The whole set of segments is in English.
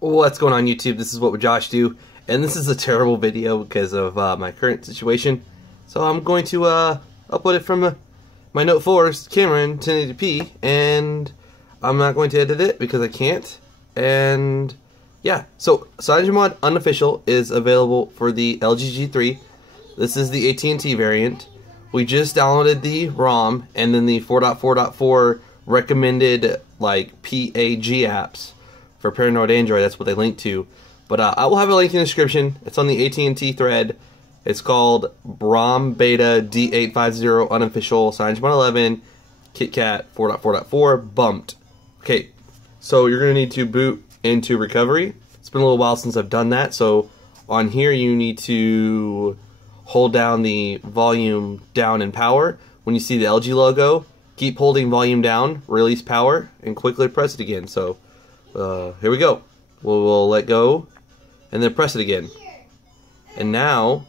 What's going on YouTube? This is What Would Josh Do, and this is a terrible video because of my current situation. So I'm going to upload it from my Note 4's camera in 1080p, and I'm not going to edit it because I can't. And yeah, so CyanogenMod Unofficial is available for the LG G3. This is the AT&T variant. We just downloaded the ROM and then the 4.4.4 recommended like PAG apps for Paranoid Android. That's what they link to. But I will have a link in the description. It's on the AT&T thread. It's called ROM Beta D850 Unofficial CyanogenMod 11 KitKat 4.4.4 Bumped. Okay, so you're going to need to boot into recovery. It's been a little while since I've done that. So on here you need to hold down the volume down and power. When you see the LG logo, keep holding volume down, release power, and quickly press it again. So here we go. We'll let go and then press it again. And now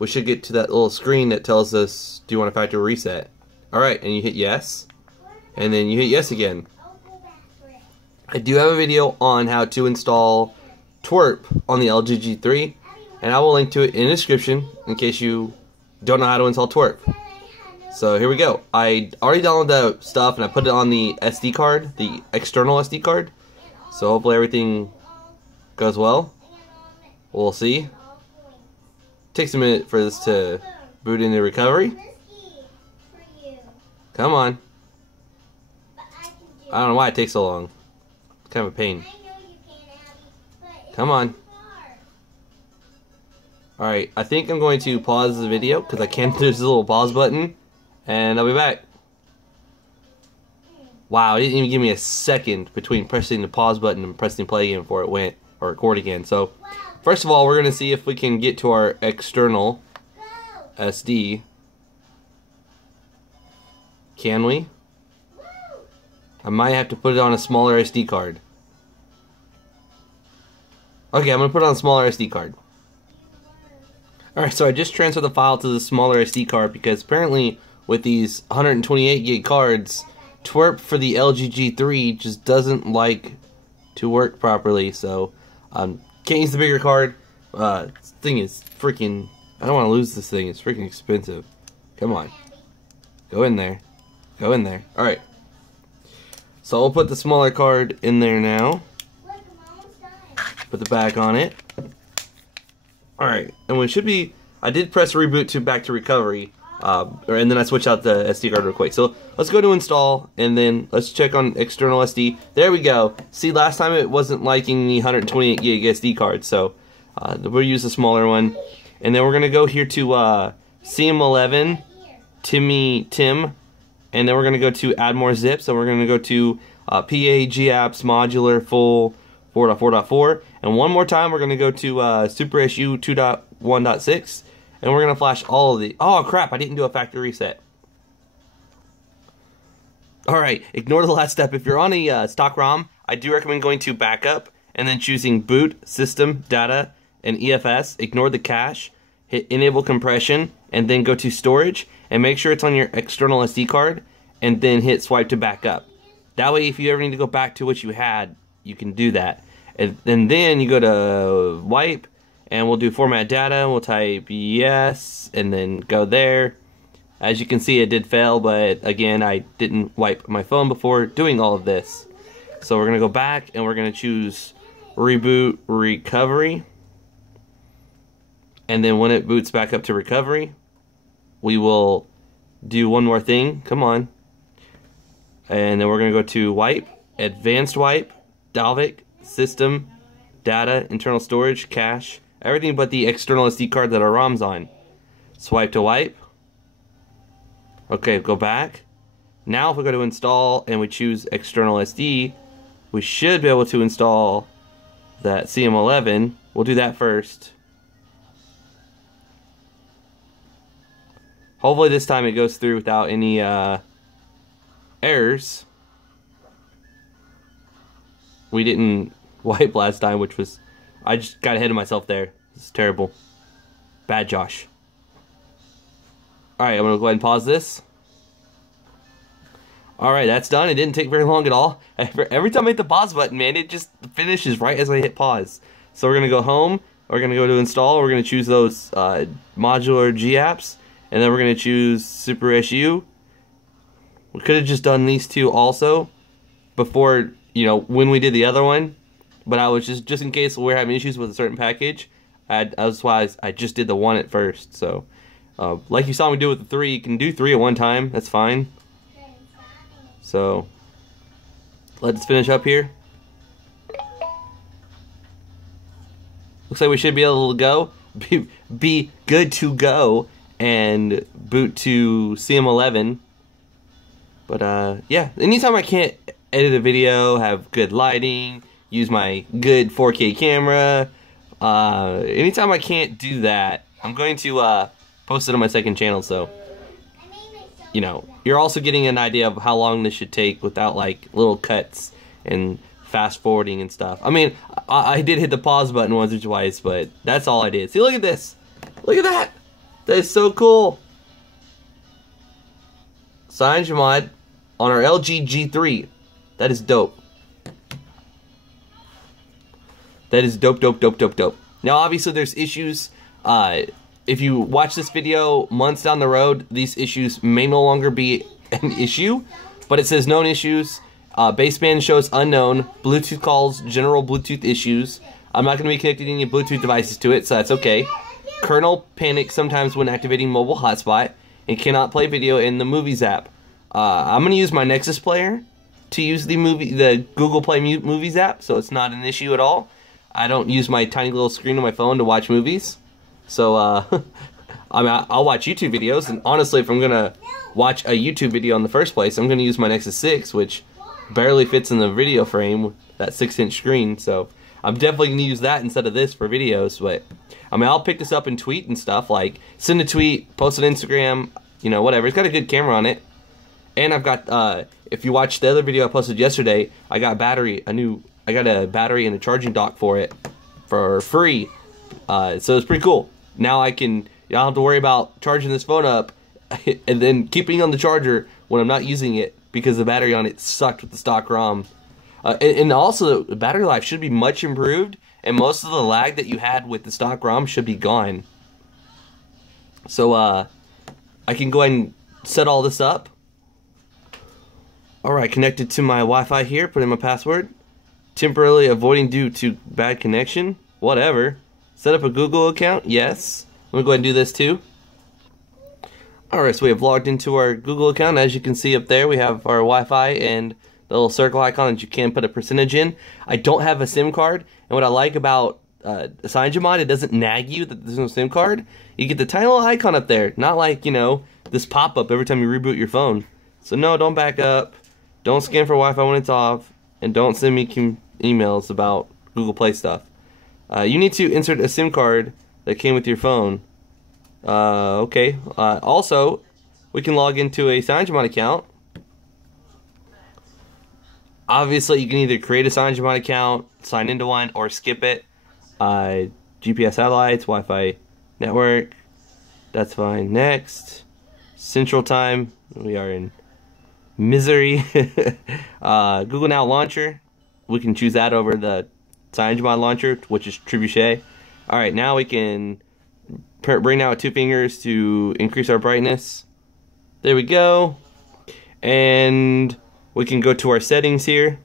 we should get to that little screen that tells us, do you want a factory reset? Alright, and you hit yes. And then you hit yes again. I do have a video on how to install TWRP on the LG G3, and I will link to it in the description in case you don't know how to install TWRP. So here we go. I already downloaded the stuff and I put it on the SD card, the external SD card. So hopefully everything goes well. We'll see. Takes a minute for this to boot into recovery. Come on. I don't know why it takes so long. It's kind of a pain. Come on. Alright, I think I'm going to pause the video because I can't. There's a little pause button. And I'll be back. Wow, it didn't even give me a second between pressing the pause button and pressing play again before it went or record again. So, first of all, we're going to see if we can get to our external SD. Can we? I might have to put it on a smaller SD card. Okay, I'm going to put it on a smaller SD card. Alright, so I just transferred the file to the smaller SD card because apparently with these 128 gig cards, TWRP for the LG G3 just doesn't like to work properly, so can't use the bigger card. This thing is freaking, I don't want to lose this thing, it's freaking expensive. Come on. Go in there. Go in there. Alright. So I'll put the smaller card in there now. Put the back on it. Alright, and we should be, I did press reboot to back to recovery. And then I switch out the SD card real quick. So let's go to install, and then let's check on external SD. There we go. See, last time it wasn't liking the 128 gig SD card, so we'll use a smaller one. And then we're gonna go here to CM11, Tim, and then we're gonna go to add more zips. So we're gonna go to PAG apps modular full 4.4.4, and one more time we're gonna go to SuperSU 2.1.6. And we're going to flash all of the... Oh, crap, I didn't do a factory reset. Alright, ignore the last step. If you're on a stock ROM, I do recommend going to Backup and then choosing Boot, System, Data, and EFS. Ignore the cache, hit Enable Compression, and then go to Storage. And make sure it's on your external SD card, and then hit Swipe to Backup. That way, if you ever need to go back to what you had, you can do that. And then you go to Wipe, and we'll do format data, we'll type yes, and then go there. As you can see, it did fail, but again, I didn't wipe my phone before doing all of this. So we're gonna go back, and we're gonna choose Reboot Recovery. And then when it boots back up to recovery, we will do one more thing, come on. And then we're gonna go to Wipe, Advanced Wipe, Dalvik, System, Data, Internal Storage, Cache, everything but the external SD card that our ROM's on. Swipe to wipe. Okay, go back. Now if we go to install and we choose external SD, we should be able to install that CM11. We'll do that first. Hopefully this time it goes through without any errors. We didn't wipe last time, which was... I just got ahead of myself there. This is terrible. Bad Josh. Alright, I'm going to go ahead and pause this. Alright, that's done. It didn't take very long at all. Every time I hit the pause button, man, it just finishes right as I hit pause. So we're going to go home, we're going to go to install, we're going to choose those modular G apps, and then we're going to choose SuperSU. We could have just done these two also before, you know, when we did the other one, but I was just in case we're having issues with a certain package, that's why I just did the one at first. So, like you saw me do with the 3, you can do 3 at one time, that's fine. So, let's finish up here. Looks like we should be able to go, be good to go, and boot to CM11. But yeah, anytime I can't edit a video, have good lighting, use my good 4K camera, anytime I can't do that, I'm going to post it on my second channel, so, you know, you're also getting an idea of how long this should take without, like, little cuts and fast forwarding and stuff. I mean, I did hit the pause button once or twice, but that's all I did. See, look at this! Look at that! That is so cool! CyanogenMod on our LG G3. That is dope. That is dope, dope, dope, dope, dope. Now, obviously, there's issues. If you watch this video months down the road, these issues may no longer be an issue, but it says known issues. Baseband shows unknown. Bluetooth calls, general Bluetooth issues. I'm not going to be connecting any Bluetooth devices to it, so that's okay. Kernel panics sometimes when activating mobile hotspot and cannot play video in the Movies app. I'm going to use my Nexus player to use the Google Play Movies app, so it's not an issue at all. I don't use my tiny little screen on my phone to watch movies. So, I mean, I'll watch YouTube videos, and honestly, if I'm going to watch a YouTube video in the first place, I'm going to use my Nexus 6, which barely fits in the video frame, that 6-inch screen, so I'm definitely going to use that instead of this for videos. But, I mean, I'll pick this up and tweet and stuff, like, send a tweet, post on Instagram, you know, whatever. It's got a good camera on it. And I've got, if you watched the other video I posted yesterday, I got a battery and a charging dock for it for free. So it's pretty cool. Now I don't have to worry about charging this phone up and then keeping on the charger when I'm not using it because the battery on it sucked with the stock ROM. And also, the battery life should be much improved, and most of the lag that you had with the stock ROM should be gone. So, I can go ahead and set all this up. Alright, connected to my Wi-Fi here, put in my password. Temporarily avoiding due to bad connection. Whatever. Set up a Google account. Yes. Let me go ahead and do this too. Alright, so we have logged into our Google account. As you can see up there, we have our Wi-Fi and the little circle icon that you can put a percentage in. I don't have a SIM card, and what I like about CyanogenMod, it doesn't nag you that there's no SIM card. You get the tiny little icon up there, not like, you know, this pop-up every time you reboot your phone. So no, don't back up. Don't scan for Wi-Fi when it's off, and don't send me emails about Google Play stuff. You need to insert a SIM card that came with your phone. Okay. Also, we can log into a CyanogenMod account. Obviously, you can either create a CyanogenMod account, sign into one, or skip it. GPS satellites, Wi-Fi network. That's fine. Next. Central Time. We are in misery. Google Now Launcher. We can choose that over the CyanogenMod launcher, which is Trebuchet. Alright, now we can bring out 2 fingers to increase our brightness. There we go. And we can go to our settings here.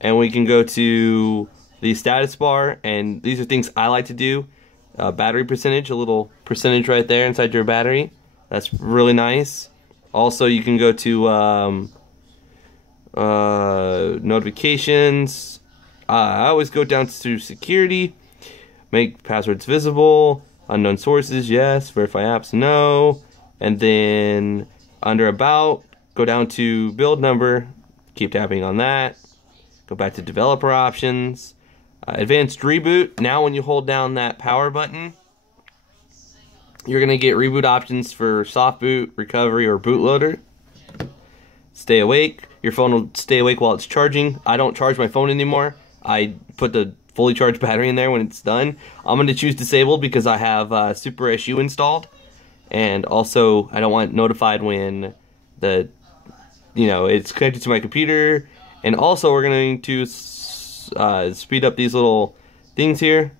And we can go to the status bar. And these are things I like to do. Battery percentage, a little percentage right there inside your battery. That's really nice. Also, you can go to notifications. I always go down to security. Make passwords visible. Unknown sources, yes. Verify apps, no. And then under about, go down to build number. Keep tapping on that. Go back to developer options. Advanced reboot. Now when you hold down that power button, you're going to get reboot options for soft boot, recovery, or bootloader. Stay awake. Your phone will stay awake while it's charging. I don't charge my phone anymore. I put the fully charged battery in there when it's done. I'm going to choose disabled because I have SuperSU installed. And also, I don't want notified when the you know, it's connected to my computer. And also we're going to speed up these little things here.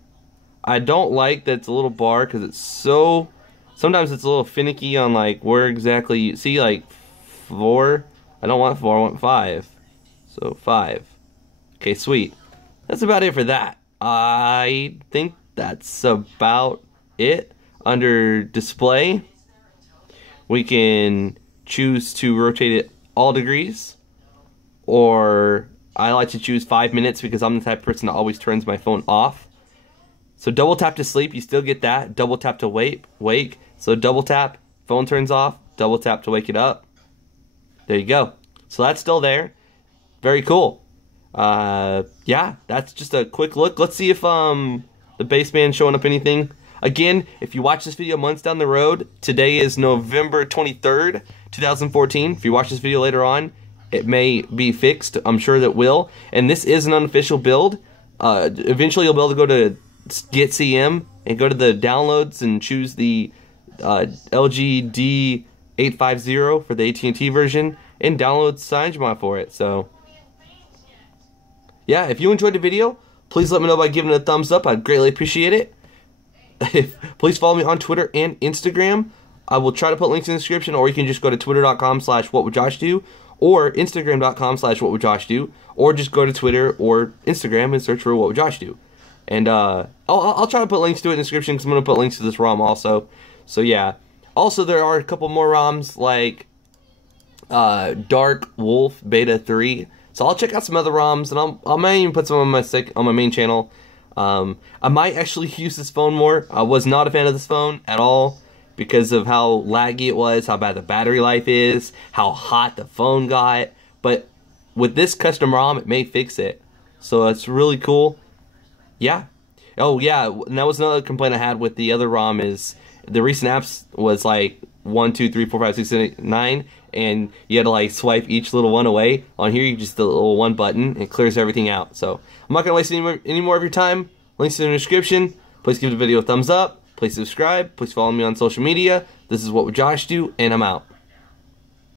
I don't like that it's a little bar because it's so, sometimes it's a little finicky on like where exactly you see, like 4. I don't want 4, I want 5. So 5. Okay, sweet. That's about it for that. I think that's about it. Under display, we can choose to rotate it all degrees, or I like to choose 5 minutes because I'm the type of person that always turns my phone off. So double tap to sleep, you still get that. Double tap to wake. So double tap, phone turns off. Double tap to wake it up. There you go. So that's still there. Very cool. Yeah, that's just a quick look. Let's see if the baseband's showing up anything. Again, if you watch this video months down the road, today is November 23rd, 2014. If you watch this video later on, it may be fixed. I'm sure that will. And this is an unofficial build. Eventually you'll be able to go to Get CM and go to the downloads and choose the LG D850 for the AT&T version and download CyanogenMod for it. So yeah, if you enjoyed the video, please let me know by giving it a thumbs up. I'd greatly appreciate it. Please follow me on Twitter and Instagram. I will try to put links in the description, or you can just go to twitter.com/whatwouldjoshdo or instagram.com/whatwouldjoshdo, or just go to Twitter or Instagram and search for What Would Josh Do. And I'll try to put links to it in the description because I'm going to put links to this ROM also. So yeah. Also, there are a couple more ROMs like Dark Wolf Beta 3. So I'll check out some other ROMs, and I might even put some on my main channel. I might actually use this phone more. I was not a fan of this phone at all because of how laggy it was, how bad the battery life is, how hot the phone got. But with this custom ROM, it may fix it. So it's really cool. Yeah. Oh yeah, and that was another complaint I had with the other ROM is the recent apps was like 1, 2, 3, 4, 5, 6, 7, 8, 9, and you had to like swipe each little one away. On here, you just the little one button, and it clears everything out. So I'm not gonna waste any more of your time. Links in the description. Please give the video a thumbs up. Please subscribe. Please follow me on social media. This is What Would Josh Do, and I'm out.